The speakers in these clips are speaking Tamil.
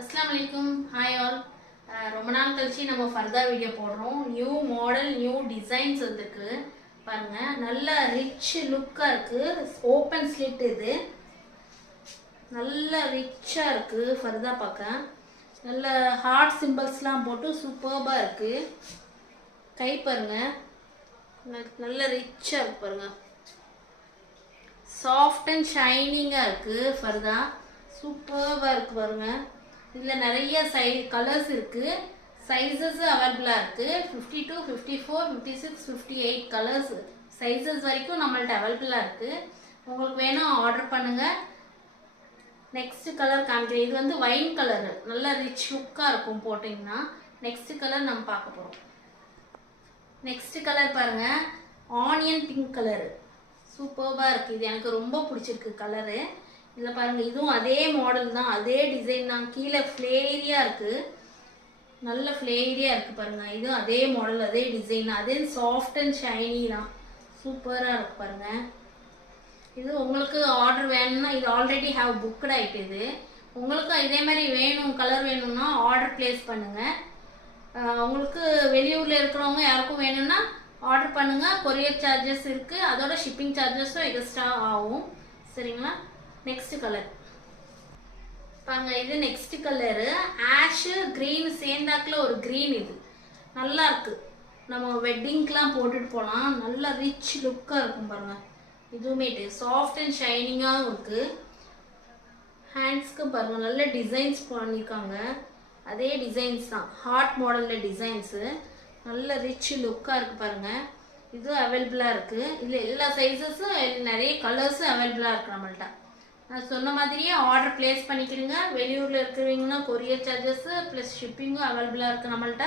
अस्सलाम वालेकुम हाय ऑल ரொம்ப நாள் கழிச்சு நம்ம ஃபர்தா வீடியோ போடுறோம். நியூ மாடல் நியூ டிசைன்ஸ் வந்திருக்கு பாருங்க. நல்ல ரிச் லுக்கா இருக்கு. ஓபன் ஸ்லிட் இது நல்ல ரிச்சா இருக்கு. ஃபர்தா பார்க்க நல்ல ஹார்ட் சிம்பிள்ஸ்லாம் போட்டு சூப்பர்பா இருக்கு. கை பாருங்க நல்ல ரிச்சா இருக்கு பாருங்க. சாஃப்ட் அண்ட் ஷைனிங்கா இருக்கு. ஃபர்தா சூப்பர்பா இருக்கு பாருங்க. இதில் நிறைய கலர்ஸ் இருக்குது. சைஸஸ் அவைலபிளாக இருக்குது. 52, 54, 56, 58 கலர்ஸ் சைஸஸ் வரைக்கும் நம்மள்ட்ட அவைலபிளாக இருக்குது. உங்களுக்கு வேணும் ஆர்டர் பண்ணுங்கள். நெக்ஸ்ட் கலர் காமிக்கிறேன். இது வந்து வைன் கலரு நல்ல ரிச் லுக்காக இருக்கும் போட்டிங்கன்னா. நெக்ஸ்ட் கலர் நம்ம பார்க்க போகிறோம். நெக்ஸ்ட் கலர் பாருங்கள், ஆனியன் பிங்க் கலரு சூப்பர்பாக இருக்குது. இது எனக்கு ரொம்ப பிடிச்சிருக்கு கலரு. இதில் பாருங்கள், இதுவும் அதே மாடல் தான், அதே டிசைன் தான். கீழே ஃப்ளேரியாக இருக்குது, நல்ல ஃப்ளேரியாக இருக்குது பாருங்கள். இதுவும் அதே மாடல் அதே டிசைன், அதே சாஃப்ட் அண்ட் ஷைனி தான். சூப்பராக இருக்குது பாருங்கள். இது உங்களுக்கு ஆர்டர் வேணும்னா இது ஆல்ரெடி ஹாவ் புக்டு ஆகிட்டு. இது உங்களுக்கு இதே மாதிரி வேணும் கலர் வேணும்னா ஆர்டர் பிளேஸ் பண்ணுங்கள். உங்களுக்கு வெளியூரில் இருக்கிறவங்க யாருக்கும் வேணும்னா ஆர்டர் பண்ணுங்கள். கொரியர் சார்ஜஸ் இருக்குது, அதோட ஷிப்பிங் சார்ஜஸும் எக்ஸ்ட்ரா ஆகும். சரிங்களா? நெக்ஸ்ட் கலர் பாருங்க. இது நெக்ஸ்ட் கலரு ஆஷ் கிரீன் சேர்ந்தாக்குல ஒரு கிரீன். இது நல்லா இருக்கு. நம்ம வெட்டிங்க்கெலாம் போட்டுட்டு போகலாம். நல்லா ரிச் லுக்காக இருக்கும் பாருங்க. இதுவுமே சாஃப்ட் அண்ட் ஷைனிங்காகவும் இருக்கு. ஹேண்ட்ஸ்க்கு பாருங்க நல்ல டிசைன்ஸ் பண்ணியிருக்காங்க. அதே டிசைன்ஸ் தான், ஹார்ட் மாடலில் டிசைன்ஸு. நல்ல ரிச் லுக்காக இருக்கு பாருங்க. இதுவும் அவைலபிளாக இருக்குது. இதில் எல்லா சைஸஸும் நிறைய கலர்ஸும் அவைலபிளாக இருக்குது நம்மள்ட்ட. நான் சொன்ன மாதிரியே ஆர்டர் பிளேஸ் பண்ணிக்கிறீங்க. வெளியூரில் இருக்கிறவங்கன்னா கொரியர் சார்ஜஸ்ஸு ப்ளஸ் ஷிப்பிங்கும் அவைலபிளாக இருக்குது நம்மள்ட்ட.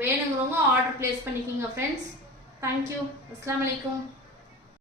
வேணுங்கிறவங்க ஆர்டர் பிளேஸ் பண்ணிக்கிங்க ஃப்ரெண்ட்ஸ். தேங்க்யூ. அஸ்ஸலாமு அலைக்கும்.